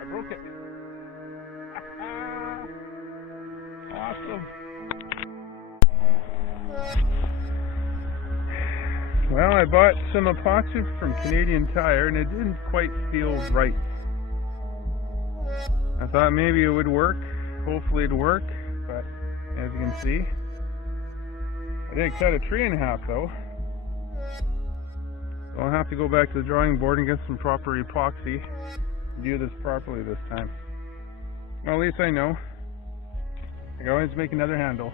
I broke it. Awesome. Well, I bought some epoxy from Canadian Tire and it didn't quite feel right. I thought maybe it would work. Hopefully it'd work, but as you can see, I did cut a tree in half though. So I'll have to go back to the drawing board and get some proper epoxy and do this properly this time. Well, at least I know. I can always make another handle.